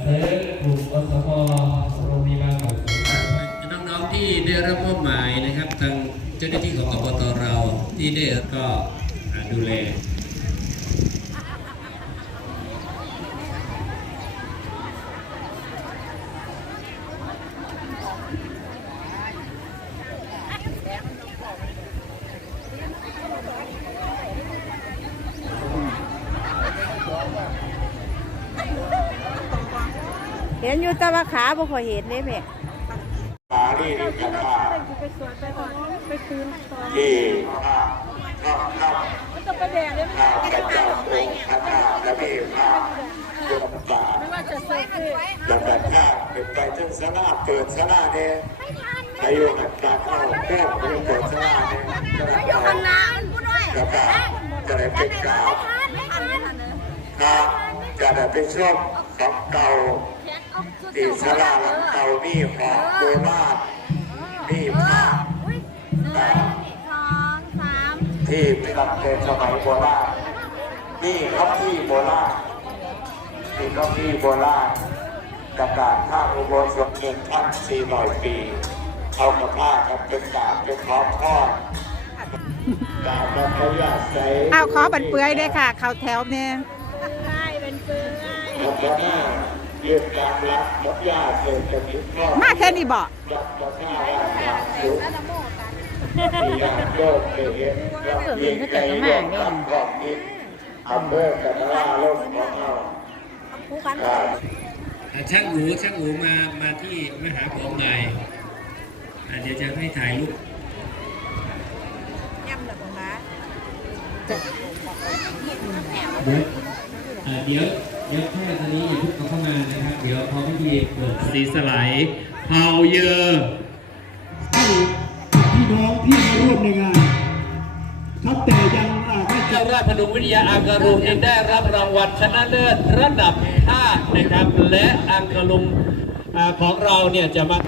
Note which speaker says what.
Speaker 1: เซิร์ชกลุ่มอสมโรงพยาบาล
Speaker 2: น้องๆที่ได้รับมอบหมายนะครับ ทางเจ้าหน้าที่ของกบตเราที่ได้ก็ดูแล
Speaker 3: เห็นอยู่แต่ว่าขาบ่ค่อยเห็นเด้แม่
Speaker 4: ปารีสกา
Speaker 3: ไปสวนไปก่อนไปคืนตอน
Speaker 4: ที่ข้าขาข้า
Speaker 3: มันต้องไปแดดเลย
Speaker 4: ข้าพระเจ้าองค์พระนาและมีพระบุญบา
Speaker 3: ไม่ว่าจะเซ็กซี่
Speaker 4: ลำดับข้าเป็นไปถึงสนาเกิดสนาเนี่ยอายุหัดตาเข้าแก้มเกิดสนาเนี่ยสนา
Speaker 3: อยู่
Speaker 4: เข้า
Speaker 3: ข้างหน้ากูด้วย
Speaker 4: แล้วก็จะได้เป็นกาว
Speaker 3: ไม่ทัน
Speaker 4: ข้า จะได้เป็นช่วงของเก่าที่สลาหลังเก่ามีหอกโบราณมีผ้า
Speaker 3: หนึ่งสองสาม
Speaker 4: ที่เป็นหลักเป็นสมัยโบราณนี่เขาที่โบราณนี่เขาที่โบราณกระดาษท่าอุโบสถหนึ่งพันสี่ร้อยปีเอากระผ้ากับเป็นกาบเป็นขอบข้อกาบกับเขาอยากใส่
Speaker 3: เอาขอบันเปื่อยด้วยค่ะ เขาแถวเนี่ย
Speaker 4: มดยาเกิดจะมีข้อ
Speaker 3: มาแค่นี้บ่
Speaker 4: รับพระหน้าว่าอยากสุขมีอยากโยกเห็นรับยิงใจโยกทำความคิดอำเภอกันลาโลกของเราครับ
Speaker 2: อ่าช่างหูช่างหูมามาที่มหาผมหน่อยอ่าเดี๋ยวจะให้ถ่ายรูป
Speaker 3: ยำแบบของร้าน
Speaker 2: เดี๋ยวอ่าเดี๋ยวเดี๋ ยวแค่ตอนนี้อย่าเพิ่งเอาเข้ามานะครับ เดี๋ยวพอพิธีเปิดสีสลายเผาเยอะ
Speaker 5: ให้พี่น้องที่มาร่วมในงานครับแต่ยังอ่าไม่
Speaker 2: เจ้าราชพนมวิทยาอังกะรุงยังได้รับรางวัลชนะเลิศระดับชาตินะครับ และอังกะลุงอ่าของเราเนี่ยจะมา